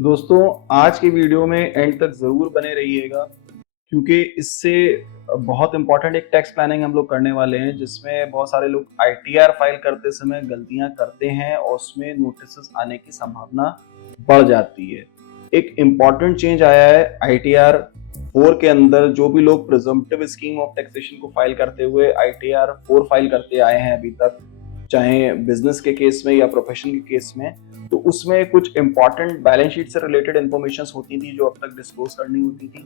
दोस्तों, आज की वीडियो में एंड तक जरूर बने रहिएगा क्योंकि इससे बहुत इंपॉर्टेंट एक टैक्स प्लानिंग हम लोग करने वाले हैं जिसमें बहुत सारे लोग आईटीआर फाइल करते समय गलतियां करते हैं और उसमें नोटिस आने की संभावना बढ़ जाती है। एक इम्पॉर्टेंट चेंज आया है आईटीआर 4 के अंदर। जो भी लोग प्रिजम्पटिव स्कीम ऑफ टैक्सेशन को फाइल करते हुए आईटीआर 4 फाइल करते आए हैं अभी तक, चाहे बिजनेस के केस में या प्रोफेशन के केस में, तो उसमें कुछ इंपॉर्टेंट बैलेंस शीट से रिलेटेड इंफॉर्मेशन होती थी जो अब तक डिस्क्लोज करनी होती थी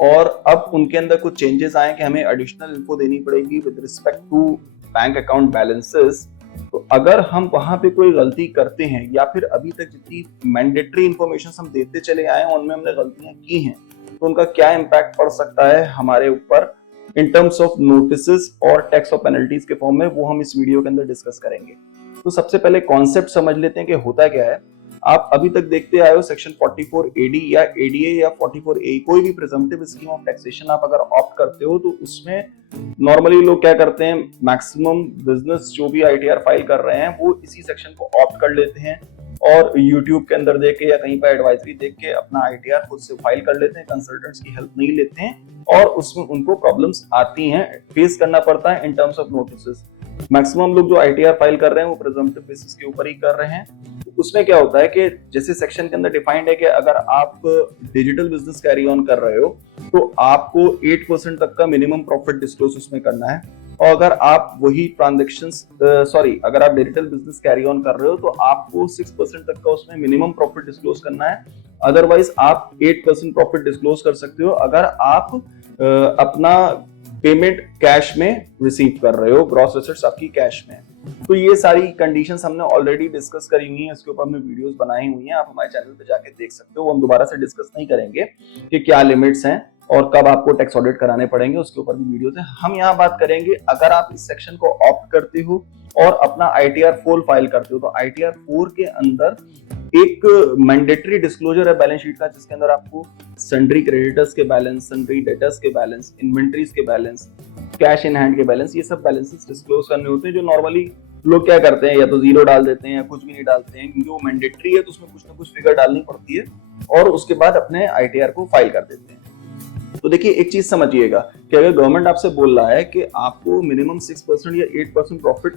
और अब उनके अंदर कुछ चेंजेस आए कि हमें एडिशनल इन्फो देनी पड़ेगी with respect to bank account balances. तो अगर हम वहां पे कोई गलती करते हैं या फिर अभी तक जितनी मैंडेटरी इंफॉर्मेशन हम देते चले आए हैं उनमें हमने गलतियां की हैं तो उनका क्या इम्पैक्ट पड़ सकता है हमारे ऊपर इन टर्म्स ऑफ नोटिसेस और टैक्स और पेनल्टीज के फॉर्म में, वो हम इस वीडियो के अंदर डिस्कस करेंगे। तो सबसे पहले कॉन्सेप्ट समझ लेते हैं कि होता क्या है। आप अभी तक देखते आए हो सेक्शन 44 एडी या एडीए या 44 ए, कोई भी प्रिजम्पटिव स्कीम ऑफ टैक्सेशन आप अगर ऑप्ट करते हो तो उसमें नॉर्मली लोग क्या करते हैं, मैक्सिमम बिजनेस जो भी आईटीआर फाइल कर रहे हैं वो इसी सेक्शन को ऑप्ट कर लेते हैं और यूट्यूब के अंदर देख के या कहीं पर एडवाइजरी देख के अपना आईटीआर खुद से फाइल कर लेते हैं, कंसल्टेंट्स की हेल्प नहीं लेते हैं और उसमें उनको प्रॉब्लम्स आती हैं, फेस करना पड़ता है इन टर्म्स ऑफ नोटिस। मैक्सिमम लोग जो आईटीआर फाइल कर रहे हैं वो प्रिजम्पटिव बेसिस के ऊपर ही कर रहे हैं। तो उसमें क्या होता है कि जैसे सेक्शन के अंदर डिफाइंड है कि अगर आप डिजिटल बिजनेस कैरी ऑन कर रहे हो तो आपको 8% तक का मिनिमम प्रॉफिट डिस्क्लोज उसमें करना है और अगर आप वही ट्रांजेक्शंस अगर आप डिजिटल बिजनेस कैरी ऑन कर रहे हो तो आपको 6% तक का उसमें मिनिमम प्रॉफिट डिस्क्लोज करना है। अदरवाइज आप 8% प्रॉफिट डिस्क्लोज कर सकते हो अगर आप अपना पेमेंट कैश में रिसीव कर रहे हो, ग्रॉस एसेट्स आपकी कैश में। तो ये सारी कंडीशंस हमने ऑलरेडी डिस्कस करी हुई हैं, इसके ऊपर हमने वीडियोस बनाई हुई हैं, आप हमारे चैनल पे जाके देख सकते हो। वो हम दोबारा से डिस्कस नहीं करेंगे कि क्या लिमिट्स हैं और कब आपको टैक्स ऑडिट कराने पड़ेंगे, उसके ऊपर भी वीडियोस हैं। हम यहाँ बात करेंगे अगर आप इस सेक्शन को ऑप्ट करते हो और अपना आईटीआर 4 फाइल करते हो तो आईटीआर 4 के अंदर एक मैंडेटरी डिस्क्लोजर है बैलेंस शीट का जिसके अंदर आपको सन्ड्री क्रेडिटर्स के बैलेंस, सन्ड्री डेटर्स के बैलेंस, इन्वेंट्रीज के बैलेंस, कैश इन हैंड के बैलेंस, ये सब बैलेंसेस डिस्क्लोज करने होते हैं जो नॉर्मली लोग क्या करते हैं, या तो जीरो डाल देते हैं या कुछ भी नहीं डालते हैं क्योंकि वो मैंडेटरी है तो उसमें कुछ ना कुछ फिगर डालनी पड़ती है और उसके बाद अपने आईटीआर को फाइल कर देते हैं। तो देखिए एक चीज समझिएगा कि अगर गवर्नमेंट आपसे बोल रहा है कि आपको मिनिमम 6% या 8% प्रॉफिट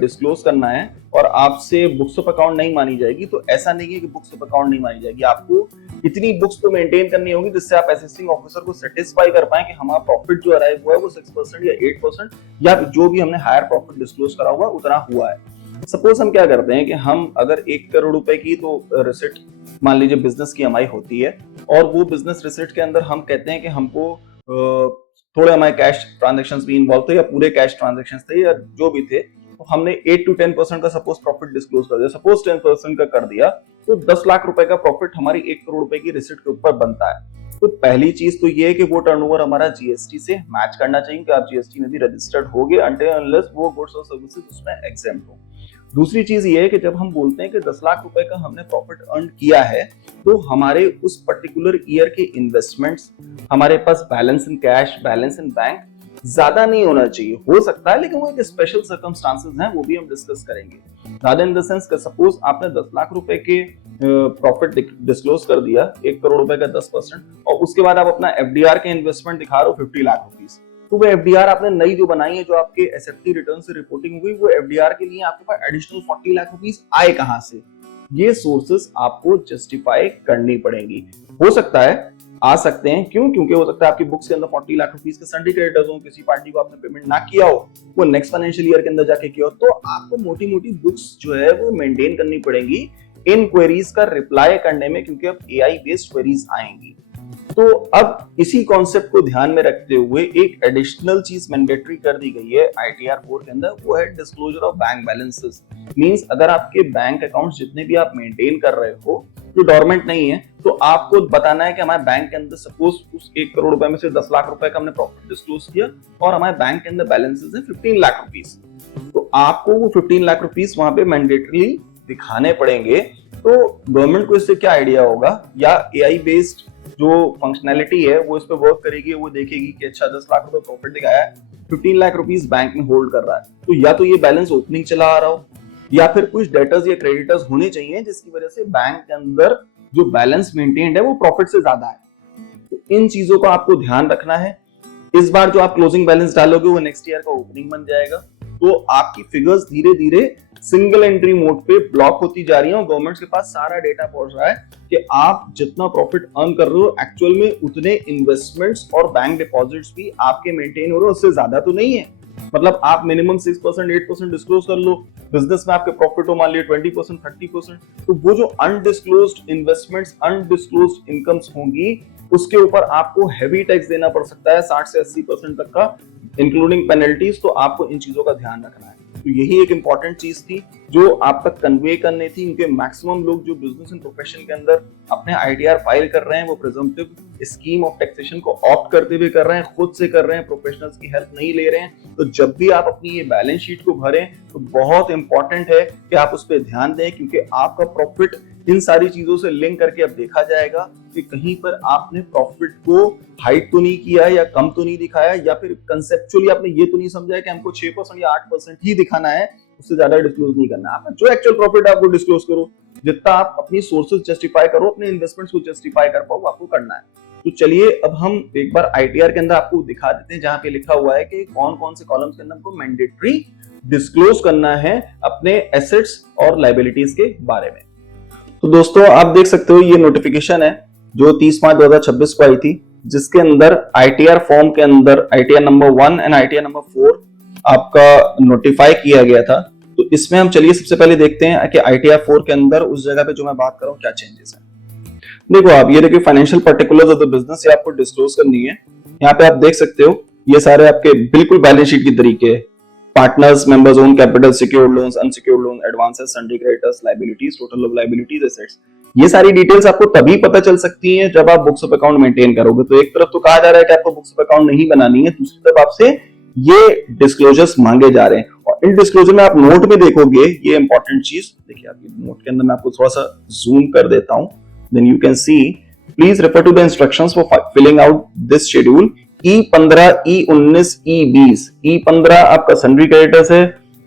डिस्क्लोज करना है और आपसे बुक्स ऑफ अकाउंट नहीं मानी जाएगी, तो ऐसा नहीं है कि बुक्स ऑफ अकाउंट नहीं मानी जाएगी, आपको इतनी बुक्स तो मेंटेन करनी होगी जिससे आप असिस्टिंग ऑफिसर को सेटिस्फाई कर पाए कि हमारा प्रॉफिट जो अराइव हुआ है वो 6% या 8% या जो भी हमने हायर प्रॉफिट डिस्क्लोज करा हुआ उतना हुआ है। सपोज हम क्या करते हैं कि हम अगर 1 करोड़ रुपए की तो रिसिट मान लीजिए बिजनेस की हमारी होती है और वो बिजनेस रिसिट के अंदर हम कहते हैं कि हमको थोड़े हमारे कैश ट्रांजेक्शंस भी इन्वॉल्व थे या पूरे कैश ट्रांजेक्शंस थे या जो भी थे, तो हमने 8 to 10% का सपोज प्रॉफिट डिस्क्लोज कर दिया। सपोज 10% का कर दिया तो 10 लाख रुपए का प्रॉफिट हमारी 1 करोड़ रुपए की रिसिट के ऊपर बनता है। तो पहली चीज तो ये है कि वो टर्नओवर हमारा जीएसटी से मैच करना चाहिए कि आप जीएसटी में भी रजिस्टर्ड हो गए अनटिल अनलेस वो गुड्स और सर्विसेज उसमें एग्जेम्प्ट हो। दूसरी चीज ये है कि जब हम बोलते हैं कि 10 लाख रुपए का हमने प्रॉफिट अर्न किया है तो हमारे उस पर्टिकुलर ईयर के इन्वेस्टमेंट्स, हमारे पास balance in cash, balance in bank ज्यादा नहीं होना चाहिए, हो सकता है लेकिन वो एक स्पेशल सर्कमस्टांसेस हैं, वो भी हम डिस्कस करेंगे। ज्यादा इन द सेंस कि सपोज आपने 10 लाख रुपए के प्रॉफिट डिस्क्लोज कर दिया, 1 करोड़ रुपए का 10%, और उसके बाद आप अपना एफडीआर के इन्वेस्टमेंट दिखा रहे हो 50 लाख रुपीस, तो वो एफडीआर आपने नई जो बनाई है, जो आपके एसएफटी रिटर्न से रिपोर्टिंग हुई, वो एफडीआर के लिए आपके पास एडिशनल 40 लाख रुपीस आए कहां से, ये सोर्सेस आपको जस्टिफाई करनी पड़ेंगी। हो सकता है आ सकते हैं, क्यों? क्योंकि हो सकता है आपकी बुक्स के अंदर 40 लाख रुपीस के सन्ड्री क्रेडिटर्स हो, किसी पार्टी को आपने पेमेंट ना किया हो, वो नेक्स्ट फाइनेंशियल ईयर के अंदर जाके किया हो, तो आपको मोटी मोटी बुक्स जो है वो मेंटेन करनी पड़ेगी इन क्वेरीज का रिप्लाई करने में, क्योंकि अब एआई बेस्ड क्वेरीज आएंगी। तो अब इसी कॉन्सेप्ट को ध्यान में रखते हुए एक एडिशनल चीज मैंडेटरी कर दी गई है आईटीआर 4 के अंदर, वो है disclosure of bank balances. Means अगर आपके बैंक अकाउंट्स जितने भी आप मेंटेन कर रहे हो जो डोरमेंट नहीं है, तो आपको बताना है कि हमारे बैंक के अंदर सपोज उस 1 करोड़ रुपए में से 10 लाख रुपए का हमने प्रॉफिट डिस्क्लोज किया और हमारे बैंक के अंदर बैलेंसेस है 15 लाख रुपीस, तो आपको वो 15 लाख रुपीस वहां पे मैंडेटरी दिखाने पड़ेंगे। तो गवर्नमेंट को इससे क्या आइडिया होगा, या एआई बेस्ड जो फंक्शनैलिटी है वो इस पे वर्क करेगी, वो देखेगी कि अच्छा 10 लाख रुपए प्रॉफिट दिखाया है, 15 लाख रुपीस बैंक में होल्ड कर रहा है, तो या तो ये बैलेंस ओपनिंग चला आ रहा हो या फिर कुछ डेटर्स या क्रेडिटर्स होने चाहिए जिसकी वजह से बैंक के अंदर जो बैलेंस मेंटेन्ड है वो प्रॉफिट से ज्यादा है। तो इन चीजों को आपको ध्यान रखना है। इस बार जो आप क्लोजिंग बैलेंस डालोगे वो नेक्स्ट ईयर का ओपनिंग बन जाएगा। तो आपकी फिगर्स धीरे धीरे सिंगल एंट्री मोड पे ब्लॉक होती जा रही है और गवर्नमेंट के पास सारा डेटा पहुंच रहा है कि आप जितना प्रॉफिट अर्न कर रहे हो एक्चुअल में उतने इन्वेस्टमेंट्स और बैंक डिपॉजिट्स भी आपके मेंटेन हो रहे हो, उससे ज्यादा तो नहीं है। मतलब आप मिनिमम 6% 8% डिस्क्लोज कर लो, बिजनेस में आपके प्रॉफिट हो मान लिया 20% 30%, तो वो जो अनडिस्क्लोज्ड इन्वेस्टमेंट्स अनडिस्क्लोज्ड इनकम्स होंगी उसके ऊपर आपको हैवी टैक्स देना पड़ सकता है 60 से 80% तक का, इंक्लूडिंग पेनल्टीज। तो आपको इन चीजों का ध्यान रखना है। तो यही एक इंपॉर्टेंट चीज थी जो आप तक कन्वे करनी थी, क्योंकि मैक्सिमम लोग जो बिजनेस एंड प्रोफेशन के अंदर अपने आईटीआर फाइल कर रहे हैं वो प्रिजम्पटिव स्कीम ऑफ टैक्सेशन को ऑप्ट करते हुए कर रहे हैं, खुद से कर रहे हैं, प्रोफेशनल्स की हेल्प नहीं ले रहे हैं। तो जब भी आप अपनी ये बैलेंस शीट को भरें तो बहुत इंपॉर्टेंट है कि आप उस पर ध्यान दें, क्योंकि आपका प्रॉफिट इन सारी चीजों से लिंक करके अब देखा जाएगा कि कहीं पर आपने प्रॉफिट को हाइड तो नहीं किया या कम तो नहीं दिखाया, या फिर कंसेप्चुअली आपने ये तो नहीं समझा है कि हमको 6% या 8% ही दिखाना है, उससे ज्यादा डिस्क्लोज नहीं करना। आप जो एक्चुअल प्रॉफिट है आपको डिस्क्लोज करो, जितना आप अपनी सोर्सेज जस्टिफाई करो, अपने इन्वेस्टमेंट्स को जस्टिफाई कर पाओ, आपको करना है। तो चलिए अब हम एक बार आईटीआर के अंदर आपको दिखा देते हैं जहां पे लिखा हुआ है कि कौन कौन से कॉलम्स के अंदर हमको मैंडेटरी डिस्क्लोज करना है अपने एसेट्स और लायबिलिटीज के बारे में। तो दोस्तों आप देख सकते हो ये नोटिफिकेशन है जो 30/5/2026 को आई थी, जिसके अंदर आईटीआर फॉर्म के अंदर ITR number 1 and ITR number 4 आपका नोटिफाई किया गया था। तो इसमें हम चलिए सबसे पहले देखते हैं कि आईटीआर 4 के अंदर उस जगह पे जो मैं बात कर रहा हूं क्या चेंजेस है। देखो आप ये देखिए financial particulars of the business ये आपको डिस्क्लोज करनी है। यहाँ पे आप देख सकते हो ये सारे आपके बिल्कुल बैलेंस शीट की तरीके, partners, members, own capital, secured loans, unsecured loan, advances, sundry creditors, liabilities, total of liabilities, assets. ये सारी डिटेल्स आपको तभी पता चल सकती हैं जब आप बुक्स ऑफ अकाउंट मेंटेन करोगे। तो एक तरफ तो कहा जा रहा है कि आपको बुक्स ऑफ अकाउंट नहीं बनानी है, दूसरी तरफ आपसे ये डिस्क्लोजर्स मांगे जा रहे हैं। और इन डिस्क्लोजर में आप नोट में देखोगे ये इंपॉर्टेंट चीज देखिए, आप नोट के अंदर मैं आपको थोड़ा सा जूम कर देता हूं, then you can see, please refer to the instructions for filling out this schedule. E15, E19, E20। E15 आपका सन्ड्री क्रेडिटर्स है,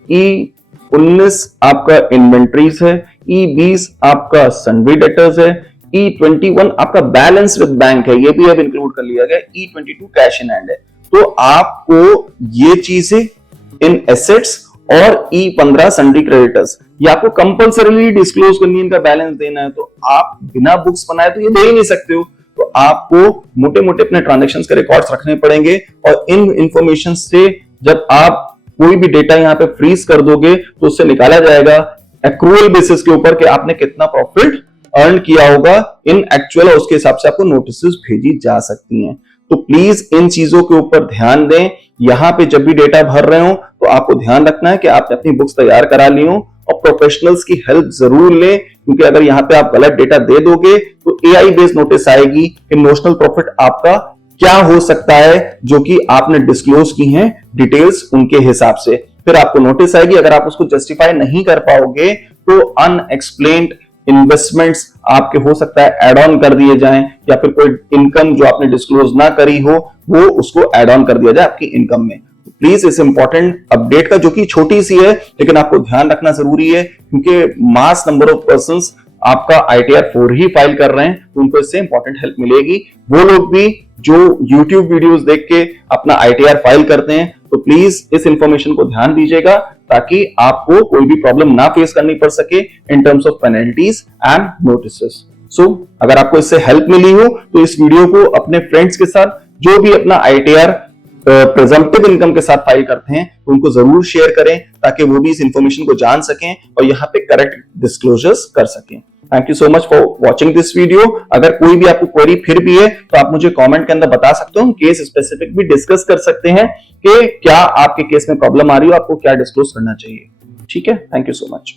E19 आपका इन्वेंट्रीज है, E20 आपका सन्ड्री डेटर्स है, E21 आपका बैलेंस विद बैंक है, ये भी अब इंक्लूड कर लिया गया, E22 कैश इन हैंड है। तो आपको ये चीजें इन एसेट्स और E15 सन्ड्री क्रेडिटर्स ये आपको कंपल्सरीली डिस्क्लोज करनी है, इनका बैलेंस देना है। तो आप बिना बुक्स बनाए तो ये दे ही नहीं सकते हो। तो आपको मोटे मोटे अपने ट्रांजैक्शंस के रिकॉर्ड्स रखने पड़ेंगे, और इन इंफॉर्मेशन से जब आप कोई भी डेटा यहाँ पे फ्रीज कर दोगे तो उससे निकाला जाएगा एक्रूअल बेसिस के ऊपर कि आपने कितना प्रॉफिट अर्न किया होगा इन एक्चुअल, और उसके हिसाब से आपको नोटिसेस भेजी जा सकती हैं। तो प्लीज इन चीजों के ऊपर ध्यान दें। यहाँ पे जब भी डेटा भर रहे हो तो आपको ध्यान रखना है कि आपने अपनी बुक्स तैयार करा ली हो, और प्रोफेशनल्स की हेल्प जरूर लें, क्योंकि अगर यहाँ पे आप गलत डेटा दे दोगे तो एआई बेस्ड नोटिस आएगी कि नोशनल प्रॉफिट आपका क्या हो सकता है जो कि आपने डिस्क्लोज की हैं डिटेल्स उनके हिसाब से। फिर आपको नोटिस आएगी, अगर आप उसको जस्टिफाई नहीं कर पाओगे तो अनएक्सप्लेन्ड इन्वेस्टमेंट्स आपके हो सकता है एड ऑन कर दिए जाएं, या फिर कोई इनकम जो आपने डिस्क्लोज ना करी हो वो उसको एड ऑन कर दिया जाए आपकी इनकम में। प्लीज इस इंपॉर्टेंट अपडेट का, जो कि छोटी सी है लेकिन आपको ध्यान रखना जरूरी है, क्योंकि मास नंबर ऑफ पर्संस आपका आईटीआर 4 ही फाइल कर रहे हैं, तो उनको इससे इंपॉर्टेंट हेल्प मिलेगी। वो लोग भी जो YouTube वीडियोस देख के अपना आईटीआर फाइल करते हैं, तो प्लीज इस इंफॉर्मेशन को ध्यान दीजिएगा ताकि आपको कोई भी प्रॉब्लम ना फेस करनी पड़ सके in terms of penalties and notices. So अगर आपको इससे हेल्प मिली हो तो इस वीडियो को अपने फ्रेंड्स के साथ जो भी अपना आईटीआर प्रिजम्पटिव इनकम के साथ फाइल करते हैं तो उनको जरूर शेयर करें, ताकि वो भी इस इंफॉर्मेशन को जान सकें और यहाँ पे करेक्ट डिस्क्लोजर्स कर सकें। Thank you so much for watching this video. अगर कोई भी आपको क्वेरी फिर भी है तो आप मुझे कमेंट के अंदर बता सकते हो, हम केस स्पेसिफिक भी डिस्कस कर सकते हैं कि क्या आपके केस में प्रॉब्लम आ रही हो, आपको क्या डिस्क्लोज करना चाहिए। ठीक है, थैंक यू सो मच।